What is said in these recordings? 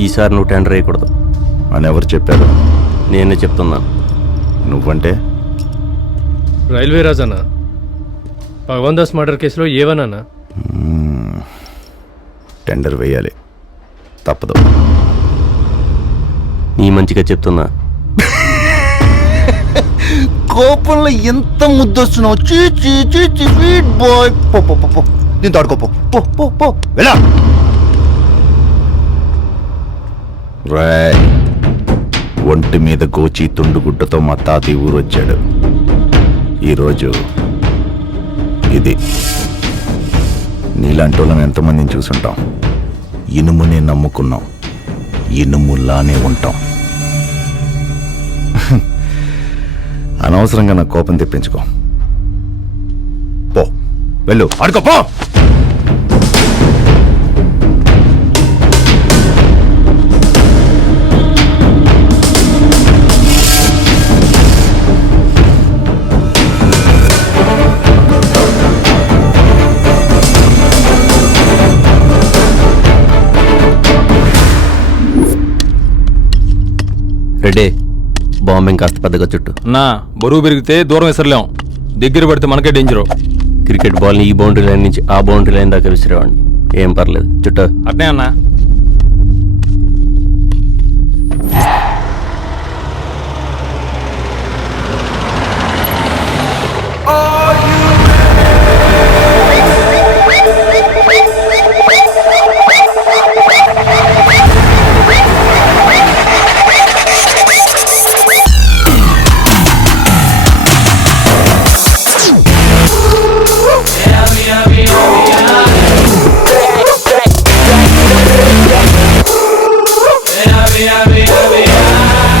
ఈసారి నువ్వు టెండర్ వేయకూడదు. అని ఎవరు చెప్పారు? నేనే చెప్తున్నాను నువ్వంటే? రైల్వే రాజానా భగవాన్ దాస్ మర్డర్ కేసులో ఏవనానా టెండర్ వేయాలి. తప్పదు. నీ మంచిగా చెప్తున్నా. కోపంలో ఎంత ముద్దొస్తున్నావు? చీ చీ చీ చీ బాయ్. పో పో పో పో. దీంతో ఆడుకోపో పో పో పో. వెళ్ళా. ఒంటి మీద గోచి తుండుగుడ్డతో మా తాతయ్య ఊరు వచ్చాడు ఈరోజు ఇది. నీలాంటి వాళ్ళం ఎంతమందిని చూసుంటాం? ఇనుమునే నమ్ముకున్నాం. ఇనుములానే ఉంటాం. అనవసరంగా నా కోపం తెప్పించుకో. పో. వెళ్ళు. ఆడుకో పో! రెడీ. బాంబింగ్ కాస్త పెద్దగా చుట్టూ. నా బరువు పెరిగితే దూరం విసరలేం. దగ్గర పడితే మనకే డేంజరు క్రికెట్ బాల్ని ఈ బౌండరీ లైన్ నుంచి ఆ బౌండరీ లైన్ దాకా విసిరేవాడిని. ఏం పర్లేదు చుట్టూ. అట్నే అన్నా.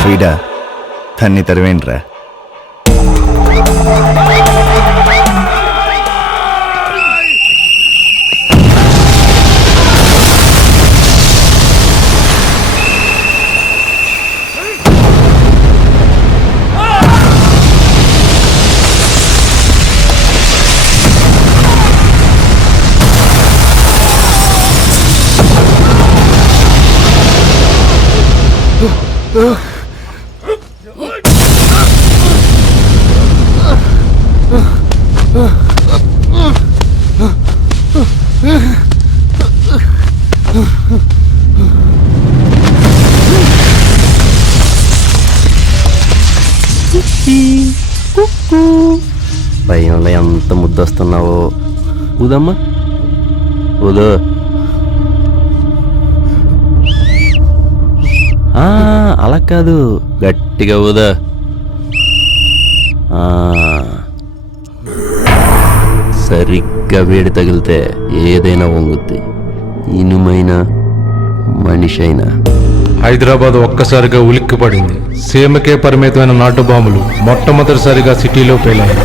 వీడా తన్ని తరివేంట్రా భయంలో ఎంత ముద్దొస్తున్నావో? ఊదమ్మా. ఊదు. ఆ, అలా కాదు. గట్టిగా ఊదా. ఆ. సరిగ్గా వేడి తగిలితే ఏదైనా వంగుద్ది. ఇనుమైన మనిషి అయినా హైదరాబాద్ ఒక్కసారిగా ఉలిక్కిపడింది. సీమకే పరిమితమైన నాటు బాంబులు మొట్టమొదటిసారిగా సిటీలో పేలాయి.